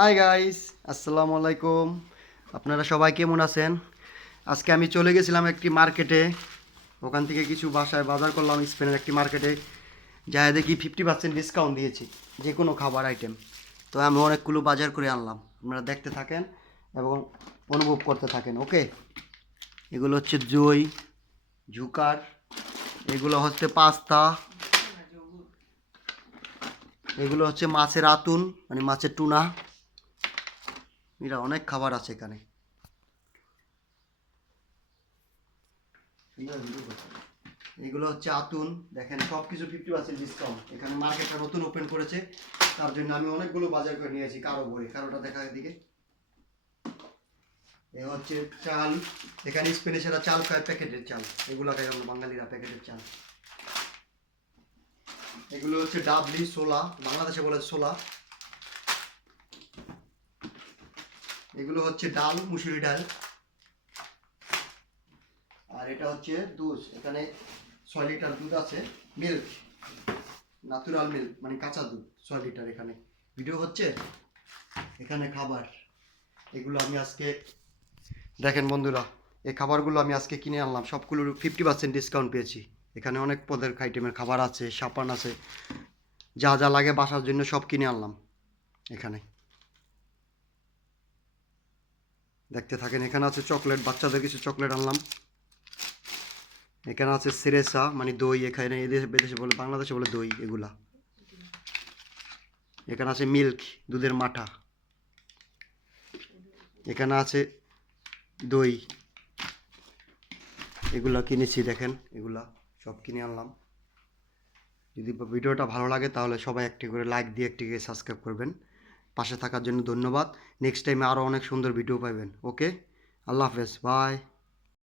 Hi guys, আসসালামু আলাইকুম। আপনারা সবাই কেমন আছেন? আজকে আমি চলে গেছিলাম একটি মার্কেটে। ওখান থেকে কিছু বাসায় বাজার করলাম স্পেনের একটি মার্কেটে। যা দেখি 50% ডিসকাউন্ট দিয়েছি যে কোনো খাবার আইটেম। তো আমি অনেকগুলো বাজার করে আনলাম। আপনারা দেখতে থাকেন এবং অনুভব করতে থাকেন। ওকে, এগুলো হচ্ছে দই, ঝুকার, এগুলো হচ্ছে পাস্তা, এগুলো হচ্ছে মাছের আতুন মানে মাছের টুনা। এটা অনেক খাবার আছে এখানে। এগুলো হচ্ছে আতুন। দেখেন সব কিছু 50% ডিসকাউন্ট। এখানে মার্কেটটা নতুন ওপেন করেছে, তার জন্য আমি অনেকগুলো বাজার করে নিয়েছি কারো ভরে। কারোটা দেখা এদিকে। এ হচ্ছে চাল। এখানে স্পেনিশেরা চাল খায়, প্যাকেটের চাল। এগুলো খাই আমরা বাঙালিরা, প্যাকেটের চাল। এগুলো হচ্ছে ডাবলি, ছোলা, বাংলাদেশে বলে ছোলা। এগুলো হচ্ছে ডাল, মুসুরি ডাল। আর এটা হচ্ছে দুধ। এখানে 6 লিটার দুধ আছে, মিল্ক, ন্যাচারাল মিল্ক মানে কাঁচা দুধ 6 লিটার। এখানে ভিডিও হচ্ছে। এখানে খাবার, এগুলো আমি আজকে দেখেন বন্ধুরা, এই খাবারগুলো আমি আজকে কিনে আনলাম। সবগুলোর 50% ডিসকাউন্ট পেয়েছি। এখানে অনেক পদের আইটেমের খাবার আছে, সাপান আছে, যা যা লাগে বাসার জন্য সব কিনে আনলাম এখানে। দেখতে থাকেন। এখানে আছে চকলেট, বাচ্চাদের কিছু চকলেট আনলাম। এখানে আছে সেরেসা মানে দই। এখানে এদেশে বিদেশে বলে, বাংলাদেশে বলে দই এগুলা। এখানে আছে মিল্ক, দুধের মাঠা। এখানে আছে দই। এগুলা কিনেছি, দেখেন এগুলা সব কিনে আনলাম। যদি ভিডিওটা ভালো লাগে তাহলে সবাই একটি করে লাইক দিয়ে একটি করে সাবস্ক্রাইব করবেন। পাশে থাকার জন্য ধন্যবাদ। নেক্সট টাইমে আরও অনেক সুন্দর ভিডিও পাবেন। ওকে, আল্লাহ হাফেজ, বাই।